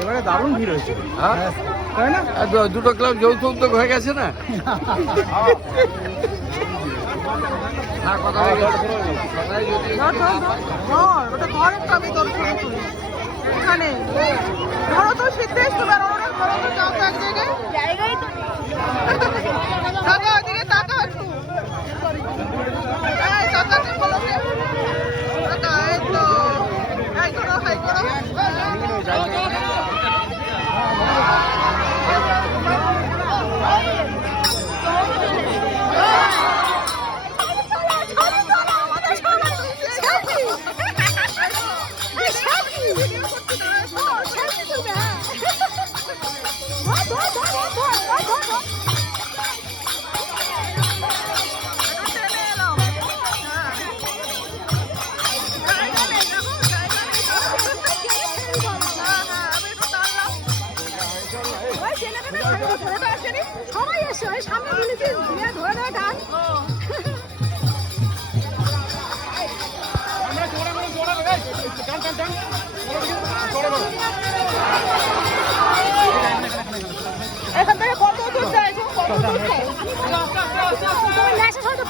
এবারে দারুণ ভিড় হয়েছে, তাই না? দুটো ক্লাব যৌথ উদ্যোগ হয়ে গেছে না? এখানে ধরো তো সিদ্ধেশ্বর ধরো তো যাও তো এক জায়গায় টাকা ওদিকে টাকা একটু টাকা নেই বলো টাকা এই তো হাই করো হাই করো সবাই এসে সামনে ধরে ধরে গান এখান থেকে কত দূর যায় কত দূর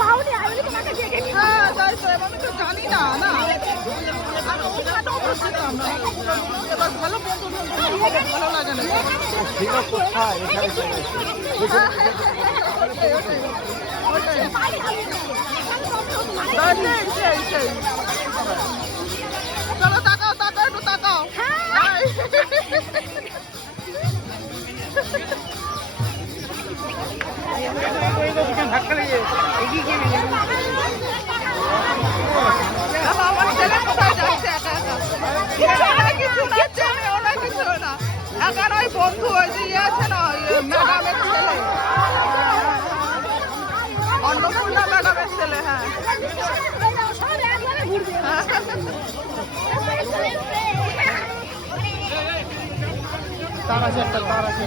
পাওনি আমি তোমাকে দেখে নি হ্যাঁ তাই তো আমি তো জানি না না আর ওখানে অবস্থিত আমরা এবার ভালো বন্ধু ভালো লাগে না ঠিক আছে কোথায় চলো তাকাও তাকাও একটু তাকাও ধাক্কা লেগে আমার ছেলে কোথায় যাচ্ছে একা একা কিছু না কিছু না একা নয় বন্ধু ওই যে ইয়ে আছে না ম্যাডামের ছেলে অন্নপূর্ণা ম্যাডামের ছেলে হ্যাঁ তার আছে একটা তার আছে